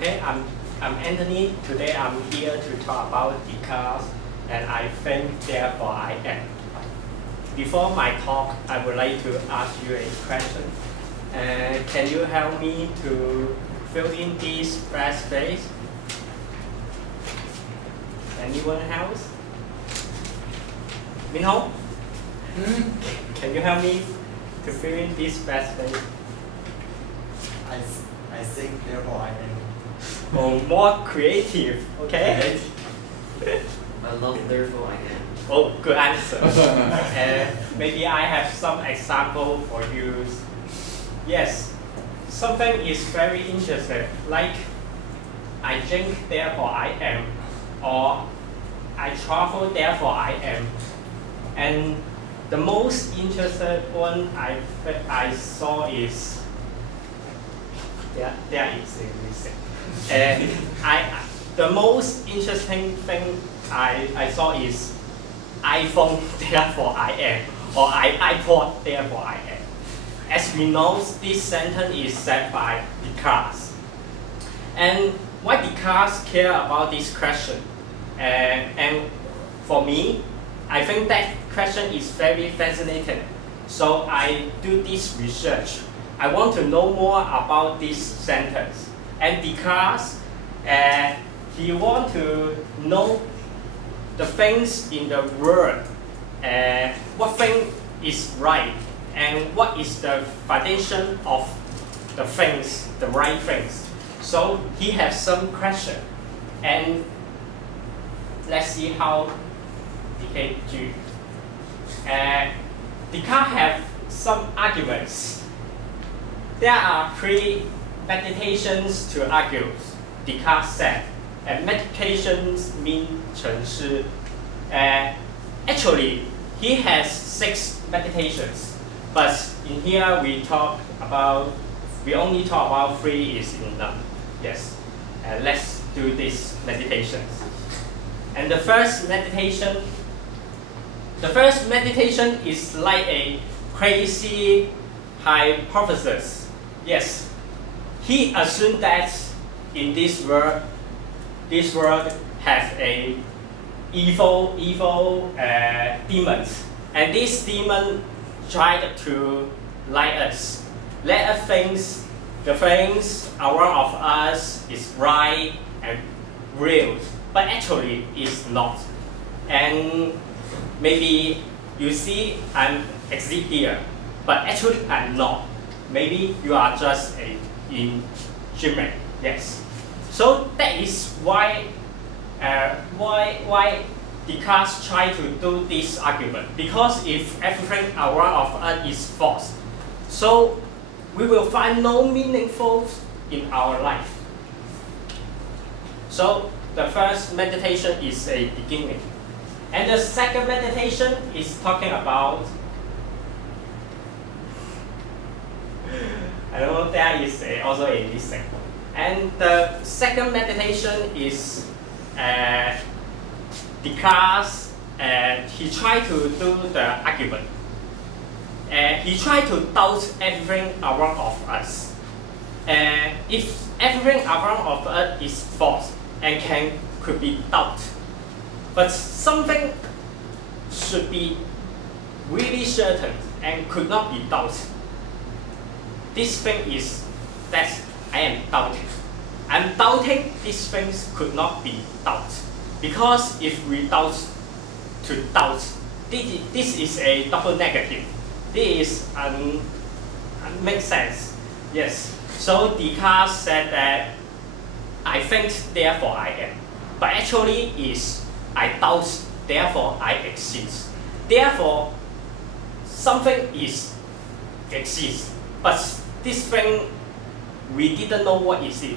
Okay, I'm Anthony. Today I'm here to talk about Descartes, and I think therefore I am. Before my talk, I would like to ask you a question. Can you help me to fill in this blank space? Anyone else? Minho? Can you help me to fill in this blank space? I think therefore I am. Oh, more creative, okay? I love therefore I am. Oh, good answer. Maybe I have some example for you. Yes, something is very interesting, like I drink, therefore I am, or I travel, therefore I am. And the most interesting one I saw is, there is a mistake. The most interesting thing I saw is iPhone, therefore I am, or iPod, therefore I am. As we know, this sentence is said by Descartes. And why Descartes care about this question? And for me, I think that question is very fascinating. So I do this research. I want to know more about this sentence. And Descartes, he want to know the things in the world, what thing is right, and what is the foundation of the things, the right things. So he has some question, and let's see how Descartes do. Descartes have some arguments. There are three meditations to argue, Descartes said. And meditations mean 沉思. Actually, he has 6 meditations, but in here we only talk about 3 is enough. Yes, let's do these meditations. And the first meditation is like a crazy hypothesis. Yes, he assumed that in this world has a evil demons, and this demon tried to lie us, let us think the things around of us is right and real, but actually it's not. And maybe you see I'm exist here, but actually I'm not. Maybe you are just in dreaming. Yes. So that is why Descartes tried to do this argument. Because if everything around of us is false, so we will find no meaningful in our life. So the first meditation is a beginning. And the second meditation is talking about, I don't know, there is also a mistake. And the second meditation is Descartes, he tried to do the argument. He tried to doubt everything around of us. If everything around of us is false and could be doubted, but something should be really certain and could not be doubted. This thing is that I am doubting. I'm doubting these things could not be doubted. Because if we doubt, this is a double negative. This makes sense. Yes. So Descartes said that I think, therefore I am. But actually is I doubt, therefore I exist. Therefore, something exists. But this thing, we didn't know what is it.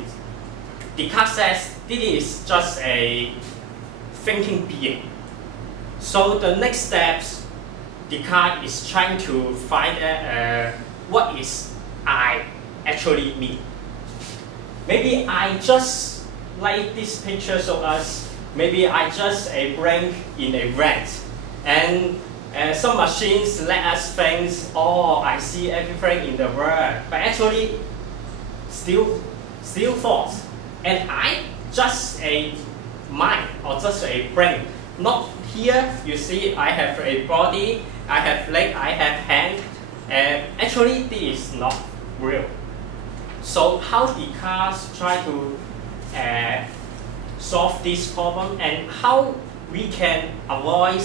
Descartes says this is just a thinking being. So the next steps, Descartes is trying to find what is I actually mean. Maybe I just like this picture show us. Maybe I just a brain in a rent, and some machines let us think, oh, I see everything in the world, but actually still false. and I just a mind or just a brain. Not here, you see I have a body, I have leg, I have hand, and actually this is not real. So how Descartes try to solve this problem, and how we can avoid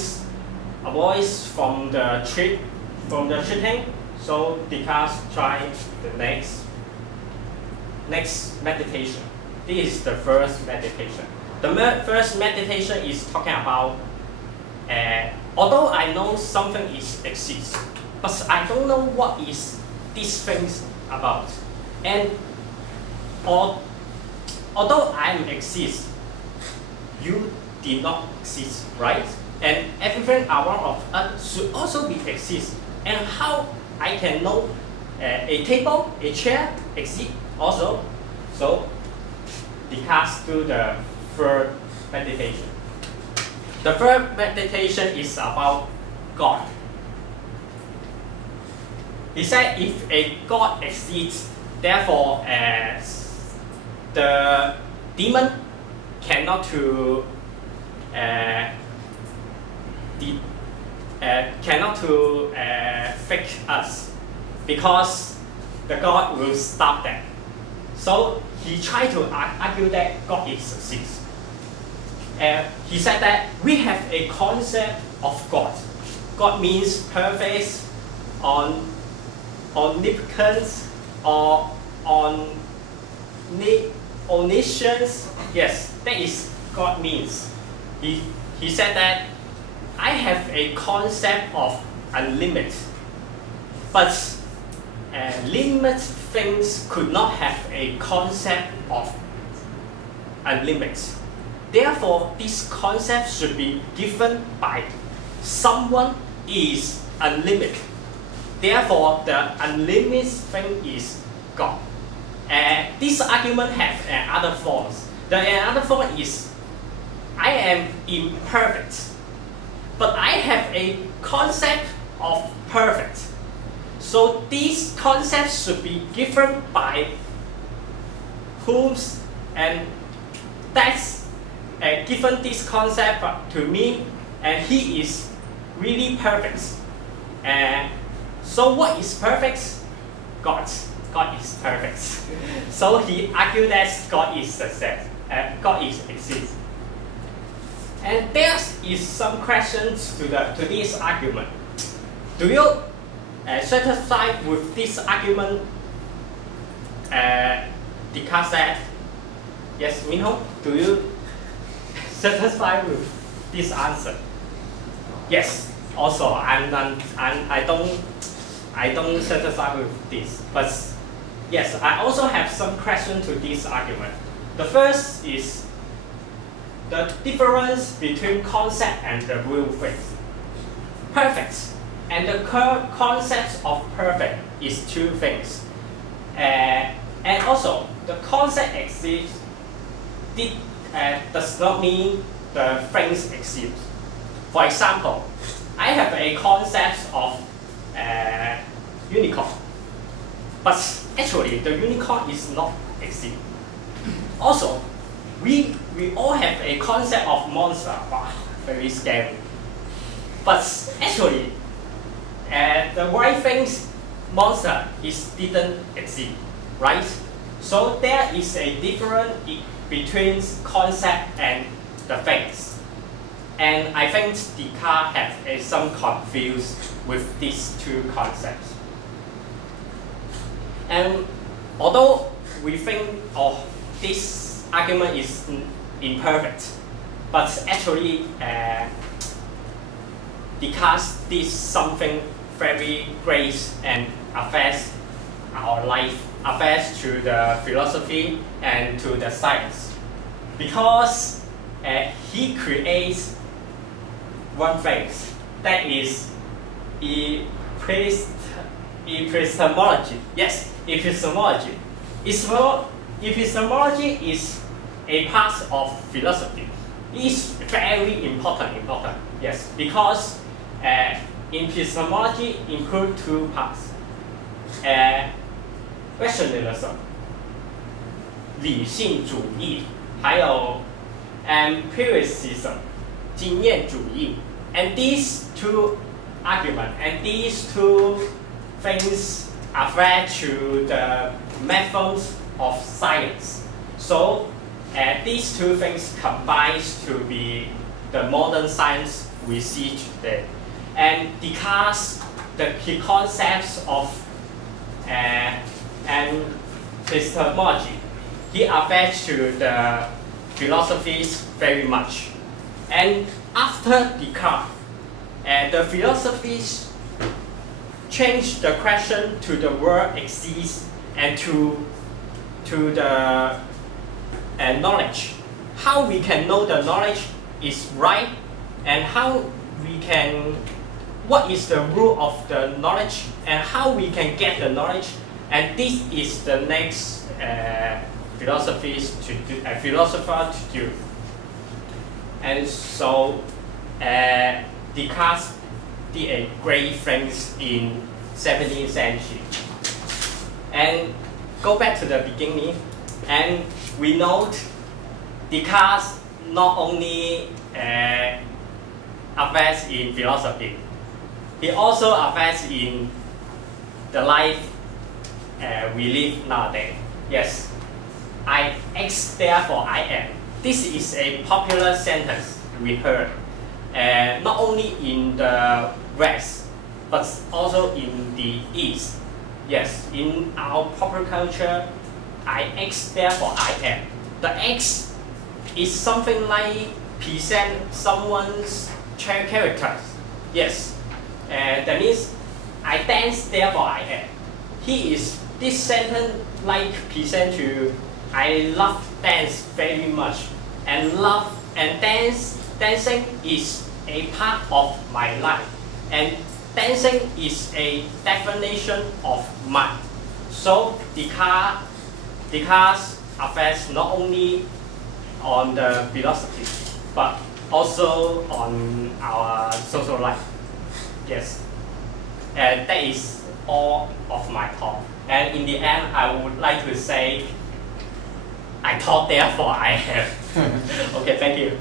from the cheating? So Descartes tried the next meditation. This is the first meditation. The first meditation is talking about, although I know something exists, but I don't know what is these things about. And although I exist, you did not exist, right? And everything around of us should also be exist. And how I can know a table, a chair exist also? So Descartes do the third meditation. The third meditation is about God. He said if a God exists, therefore the demon cannot fix us, because the God will stop that. So he tried to argue that God exists. He said that we have a concept of God. God means perfect, omnipotence, or omniscience. Yes, that is God means. He said that I have a concept of unlimited, but limited things could not have a concept of unlimited. Therefore, this concept should be given by someone is unlimited. Therefore, the unlimited thing is God. This argument has other forms. The other form is I am imperfect, but I have a concept of perfect. So these concepts should be given by whom, and that's given this concept to me, and he is really perfect. So what is perfect? God. God is perfect. So he argued that God is success. God is exists. And there is some questions to this argument. Do you satisfied with this argument? Descartes said, yes, Minho, do you satisfied with this answer? Yes. Also, I don't satisfy with this, but yes, I also have some questions to this argument. The first is the difference between concept and the real things. Perfect and the concept of perfect is two things. And also, the concept exists does not mean the things exist. For example, I have a concept of unicorn, but actually the unicorn is not exist. Also, we all have a concept of monster. Wow, very scary. But actually, the right things monster didn't exist, right? So there is a difference between concept and the things. And I think Descartes has some confused with these two concepts. And although we think this argument is imperfect, but actually Descartes did something very great and affects our life, affects to the philosophy and to the science, because he creates one thing, that is epistemology. Yes, epistemology. Epistemology is a part of philosophy. It's very important. Yes, because epistemology includes two parts. Rationalism. 理性主义，还有 empiricism 经验主义。And these two arguments and these two things are referred to the methods of science. So these two things combine to be the modern science we see today. And Descartes, the key concepts of and epistemology, he affects to the philosophies very much. And after Descartes, the philosophies changed the question to the world exists and to the knowledge. How we can know the knowledge is right, and how we can, what is the rule of the knowledge, and how we can get the knowledge. And this is the next philosopher to do. And so Descartes did a great things in 17th century. And go back to the beginning, and we note Descartes not only advanced in philosophy, he also advanced in the life we live nowadays. Yes, I X, therefore I am. This is a popular sentence we heard, not only in the West, but also in the East. Yes, in our popular culture, I X, therefore I am. The X is something like present someone's characters. Yes, that means I dance, therefore I am. This sentence like present to I love dance very much, and dancing is a part of my life, and dancing is a definition of mine. So Descartes affects not only on the philosophy, but also on our social life. Yes, and that is all of my talk. And in the end, I would like to say, I thought, therefore I have. Okay, thank you.